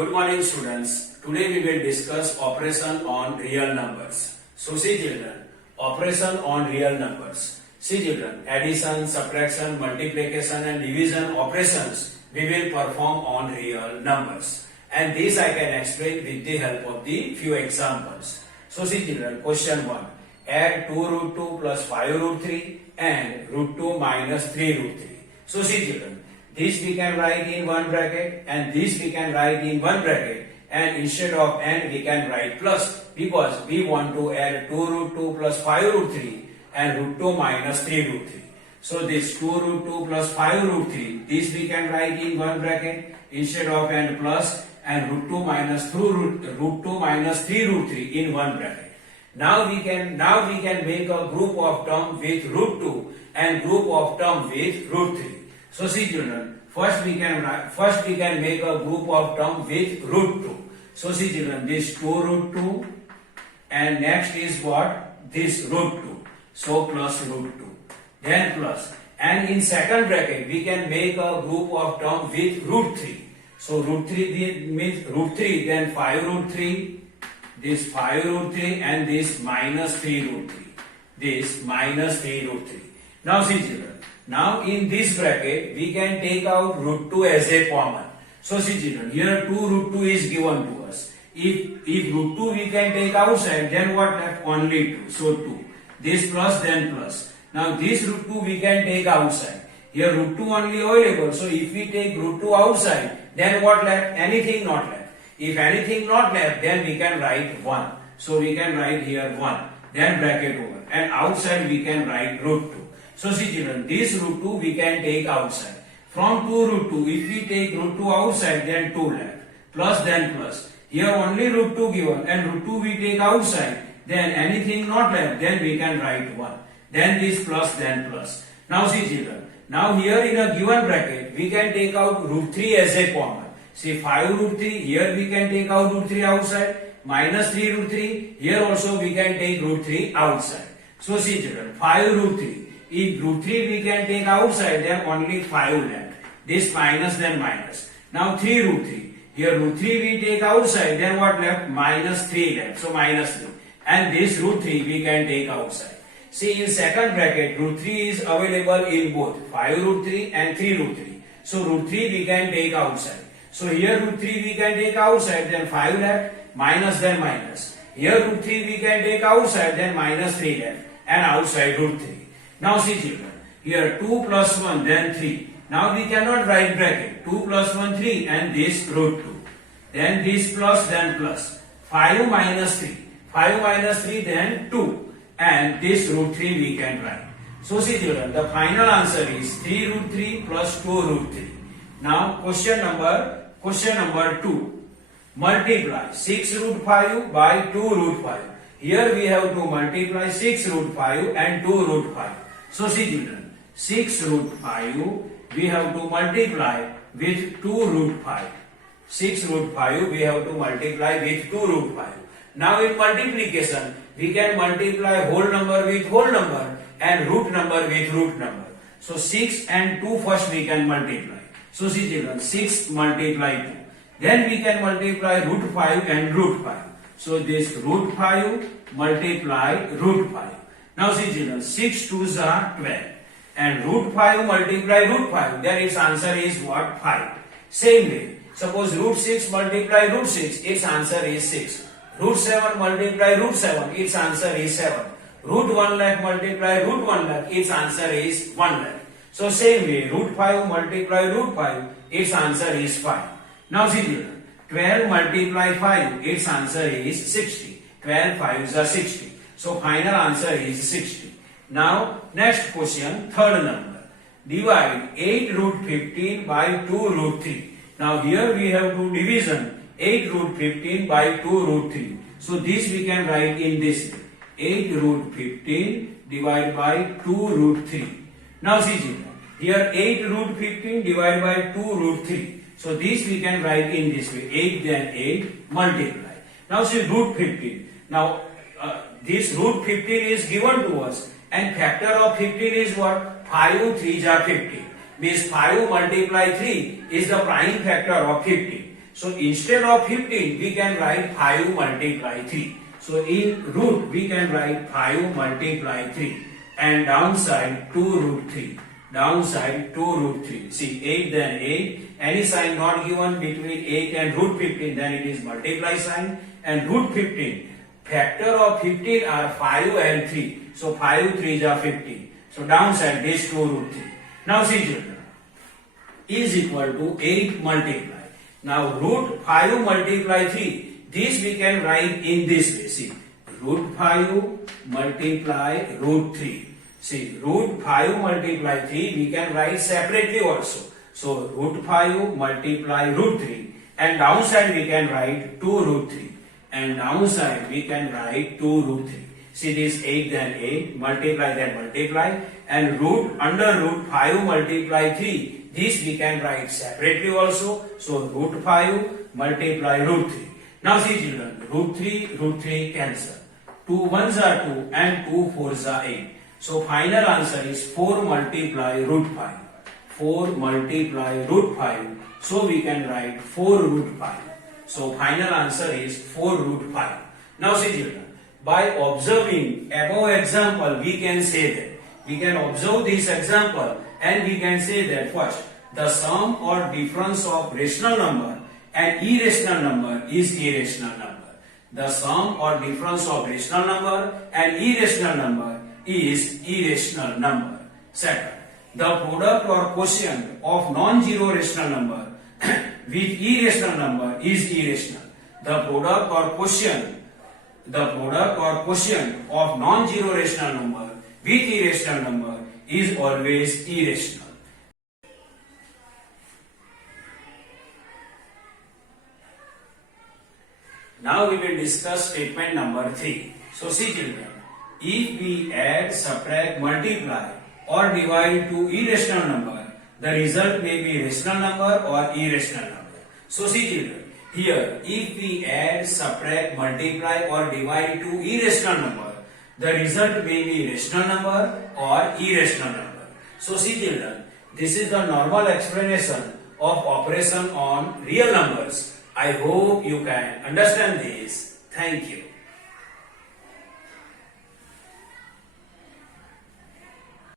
Good morning students. Today we will discuss operation on real numbers. So see children, operation on real numbers. See children, addition, subtraction, multiplication and division operations we will perform on real numbers. And this I can explain with the help of the few examples. So see children, question 1. Add 2 root 2 plus 5 root 3 and root 2 minus 3 root 3. So see children, this we can write in one bracket and this we can write in one bracket, and instead of and we can write plus because we want to add 2 root 2 plus 5 root 3 and root 2 minus 3 root 3. So this 2 root 2 plus 5 root 3, this we can write in one bracket instead of and plus, and root 2 minus root 2 minus 3 root 3 in one bracket. Now we can make a group of term with root 2 and group of term with root 3. So see children, first we can make a group of term with root 2. So see children, this 2 root 2 and next is what? This root 2. So plus root 2. Then plus. And in second bracket we can make a group of term with root 3. So root 3 means root 3, then 5 root 3, this 5 root 3 and this minus 3 root 3. This minus 3 root 3. Now see children, now in this bracket we can take out root 2 as a common. So see children, here 2 root 2 is given to us. If root 2 we can take outside, then what left? Only 2. So 2. This plus, then plus. Now this root 2 we can take outside. Here root 2 only available. So if we take root 2 outside, then what left? Anything not left. If anything not left, then we can write 1. So we can write here 1. Then bracket over. And outside we can write root 2. So see children, this root 2 we can take outside. From 2 root 2, if we take root 2 outside, then 2 left. Plus, then plus. Here only root 2 given and root 2 we take outside, then anything not left, then we can write 1. Then this plus, then plus. Now see children, now here in a given bracket, we can take out root 3 as a common. See 5 root 3, here we can take out root 3 outside. Minus 3 root 3, here also we can take root 3 outside. So see children, 5 root 3. If root 3 we can take outside, then only 5 left. This minus, then minus. Now 3 root 3. Here root 3 we take outside, then what left? Minus 3 left. So minus 3. And this root 3 we can take outside. See in second bracket, root 3 is available in both 5 root 3 and 3 root 3. So root 3 we can take outside. So here root 3 we can take outside, then 5 left, minus, then minus. Here root 3 we can take outside, then minus 3 left, and outside root 3. Now see children, here 2 plus 1, then 3. Now we cannot write bracket. 2 plus 1, 3 and this root 2. Then this plus, then plus. 5 minus 3. 5 minus 3, then 2. And this root 3 we can write. So see children, the final answer is 3 root 3 plus 2 root 3. Now question number 2. Multiply 6 root 5 by 2 root 5. Here we have to multiply 6 root 5 and 2 root 5. So see children, 6 root 5 we have to multiply with 2 root 5. 6 root 5 we have to multiply with 2 root 5. Now in multiplication, we can multiply whole number with whole number and root number with root number. So 6 and 2 first we can multiply. So see children, 6 multiply 2. Then we can multiply root 5 and root 5. So this root 5 multiply root 5. Now see children, 6 2s are 12. And root 5 multiply root 5, then its answer is what? 5. Same way, suppose root 6 multiply root 6, its answer is 6. Root 7 multiply root 7, its answer is 7. Root 1 lakh multiply root 1 lakh, its answer is 1 lakh. So same way, root 5 multiply root 5, its answer is 5. Now see children, 12 multiply 5, its answer is 60. 12 5s are 60. So final answer is 60. Now next question, third number. Divide 8 root 15 by 2 root 3. Now here we have to division 8 root 15 by 2 root 3. So this we can write in this way. 8 root 15 divided by 2 root 3. Now see children, here 8 root 15 divided by 2 root 3. So this we can write in this way. 8 then 8 multiply. Now see root 15. Now this root 15 is given to us and factor of 15 is what? 5 3s are 15. Means 5 multiply 3 is the prime factor of 15. So instead of 15, we can write 5 multiply 3. So in root, we can write 5 multiply 3 and downside 2 root 3. Downside 2 root 3. See 8 then 8. Any sign not given between 8 and root 15, then it is multiply sign. And root 15. Factor of 15 are 5 and 3. So 5 3s are 15. So downside this 2 root 3. Now see children, is equal to 8 multiply. Now root 5 multiply 3. This we can write in this way. See, root 5 multiply root 3. See, root 5 multiply 3 we can write separately also. So root 5 multiply root 3 and downside we can write 2 root 3 and downside we can write 2 root 3. See this 8 then 8 multiply then multiply and root under root 5 multiply 3. This we can write separately also. So root 5 multiply root 3. Now see children, root 3 cancel. 2 1s are 2 and 2 4s are 8. So final answer is 4 multiply root 5. 4 multiply root 5. So we can write 4 root 5. So final answer is 4 root 5. Now see children, by observing above example we can say that. We can observe this example and we can say that first, the sum or difference of rational number and irrational number is irrational number. The sum or difference of rational number and irrational number is irrational number. Second, the product or quotient of non-zero rational number with irrational number is irrational. The product or quotient of non-zero rational number with irrational number is always irrational. Now we will discuss statement number 3. So see children, if we add, subtract, multiply or divide two irrational number, the result may be rational number or irrational number. So see children, here if we add, subtract, multiply or divide two irrational number, the result may be rational number or irrational number. So see children, this is the normal explanation of operation on real numbers. I hope you can understand this. Thank you.